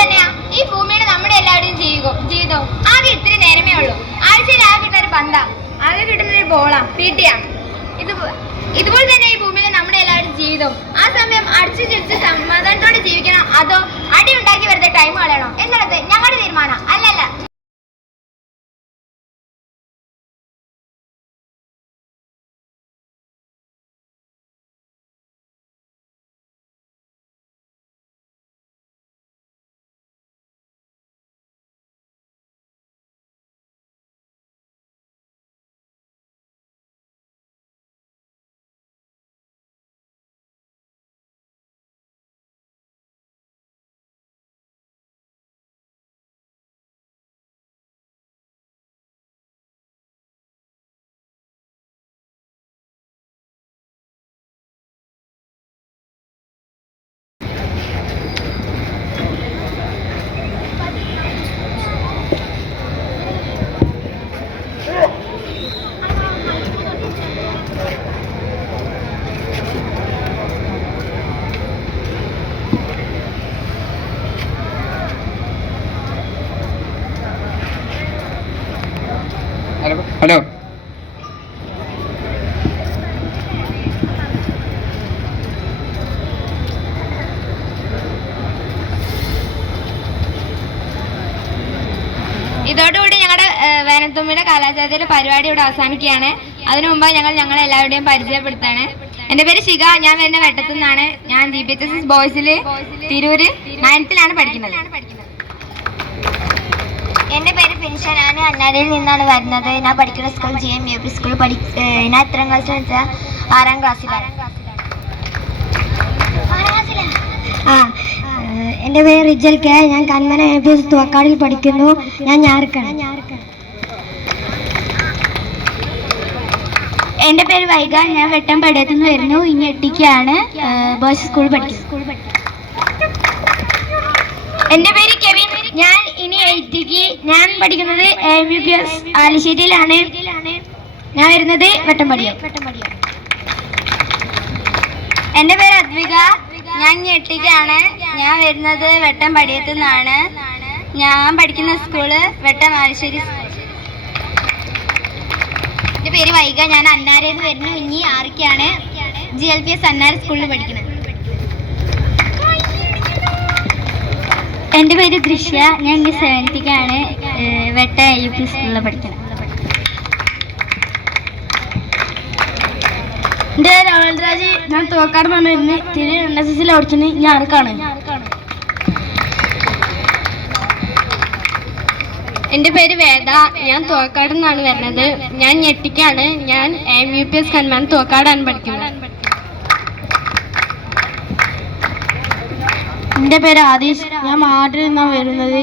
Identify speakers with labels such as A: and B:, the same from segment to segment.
A: തന്നെയാ. ഈ ഭൂമിയിൽ നമ്മുടെ എല്ലാവരുടെയും ജീവിതവും ജീവിതവും. ആകെ ഇത്തിരി നേരമേ ഉള്ളൂ. ആഴ്ചയിൽ ആകെ കിട്ടുന്ന ഒരു പന്താ ആകെ കിട്ടുന്ന ഒരു ബോളാ പീട്ടിയാ. ഇത് ഇതുപോലെ തന്നെ ഈ ഭൂമിയിൽ നമ്മുടെ എല്ലാവരുടെയും ജീവിതവും. ആ സമയം അടിച്ചു ചിരിച്ച് സമാധാനത്തോടെ ജീവിക്കണം. അതോ അടി ഉണ്ടാക്കി
B: ഹലോ.
A: ഇതോടുകൂടി ഞങ്ങളുടെ വേനൽത്തുമ്പിന്റെ കലാചാരത്തിലെ പരിപാടി ഇവിടെ അവസാനിക്കുകയാണ്. അതിനു മുമ്പ് ഞങ്ങൾ ഞങ്ങളെ എല്ലാവരുടെയും പരിചയപ്പെടുത്താണ് എന്റെ പേര് ശിഖ ഞാൻ വരുന്ന വെട്ടത്തു നിന്നാണ് ഞാൻ G B H S S ബോയ്സിൽ Tirur നയൻത്തിലാണ് പഠിക്കുന്നത്.
C: എന്റെ പേര് ഫിനിഷ ഞാൻ അന്നാരിയിൽ നിന്നാണ് വരുന്നത്. ഞാൻ പഠിക്കുന്ന school G M U P school പഠി ഞാൻ എത്രാം ക്ലാസ്സിൽ വെച്ചാൽ ആറാം ക്ലാസ്സിലാണ്
D: ആ എന്റെ എന്റെ പേര് റിജൽ കെ. ഞാൻ കന്മന എ പി എസ് തുവക്കാടിൽ പഠിക്കുന്നു. ഞാൻ ഞാർക്കാണ്.
E: എന്റെ പേര് വൈഗ. ഞാൻ വെട്ടം പടയത്തുനിന്ന് വരുന്നു. ഇനി എട്ടിക്കാണ്. ബോയ്സ് സ്കൂൾ പഠിക്കുന്നു എന്റെ പേര് കെവിൻ. ഞാൻ ഇനി എയ്റ്റിക്ക് ഞാൻ പഠിക്കുന്നത്
F: എം യു പി എസ് ആലിശ്ശേരിയിലാണ്.
E: ഞാൻ വരുന്നത് വെട്ടമ്പടിയം
G: എന്റെ പേര് അദ്വിക. ഞാൻ ഞെട്ടിക്കാണ്. ഞാൻ വരുന്നത് വെട്ടം നിന്നാണ്. ഞാൻ പഠിക്കുന്ന സ്കൂൾ വെട്ടം ആലശ്ശേരി
A: എന്റെ പേര് വൈക ഞാൻ അന്നാരേന്ന് വരുന്നു. ഇനി ആറിക്കാണ് G L P S Annara സ്കൂളിൽ പഠിക്കുന്നത്.
G: എന്റെ പേര് ദൃശ്യ ഞാൻ സെവൻത്തിക്കാണ് വെട്ട യു പി സ്കൂളിൽ പഠിക്കുന്നത്
F: എന്റെ പേര് അമൽരാജ് ഞാൻ തോക്കാട് നിന്ന് തിരി എൻ എസ് എസിൽ ഓടിക്കുന്നത് ഞാൻ ആർക്കാണ്?
H: എന്റെ പേര് വേദ. ഞാൻ തോക്കാട് നിന്നാണ് വരുന്നത്. ഞാൻ ഞെട്ടിക്കാണ്. ഞാൻ M U P S Kanman തോക്കാടാണ് പഠിക്കുന്നത്.
F: എന്റെ പേര് ആദീഷ്. ഞാൻ മാട്ടിൽ നിന്നാണ് വരുന്നത്.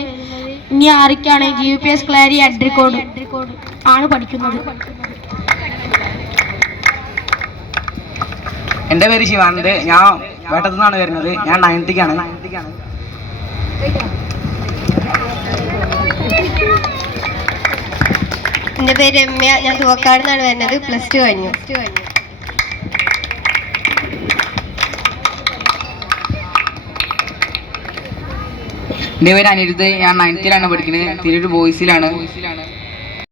F: ഇനി ആറിക്കാണ് G U P S Klari അഡ്രിക്കോഡ് ആണ് പഠിക്കുന്നത്.
I: എന്റെ പേര് ശിവാനന്ദ്. ഞാൻ വേട്ടത്തു നിന്നാണ് വരുന്നത്. ഞാൻ നയൻത്തിക്കാണ്.
J: എന്റെ പേര് രമ്യ. ഞാൻ തുവക്കാട് നിന്നാണ് വരുന്നത്. പ്ലസ് ടു കഴിഞ്ഞു.
B: എന്റെ പേര് അനിരുദ്ധ് ഞാൻ നയൻത്തിലാണ് പഠിക്കുന്നത് തിരൂർ ബോയ്സിലാണ്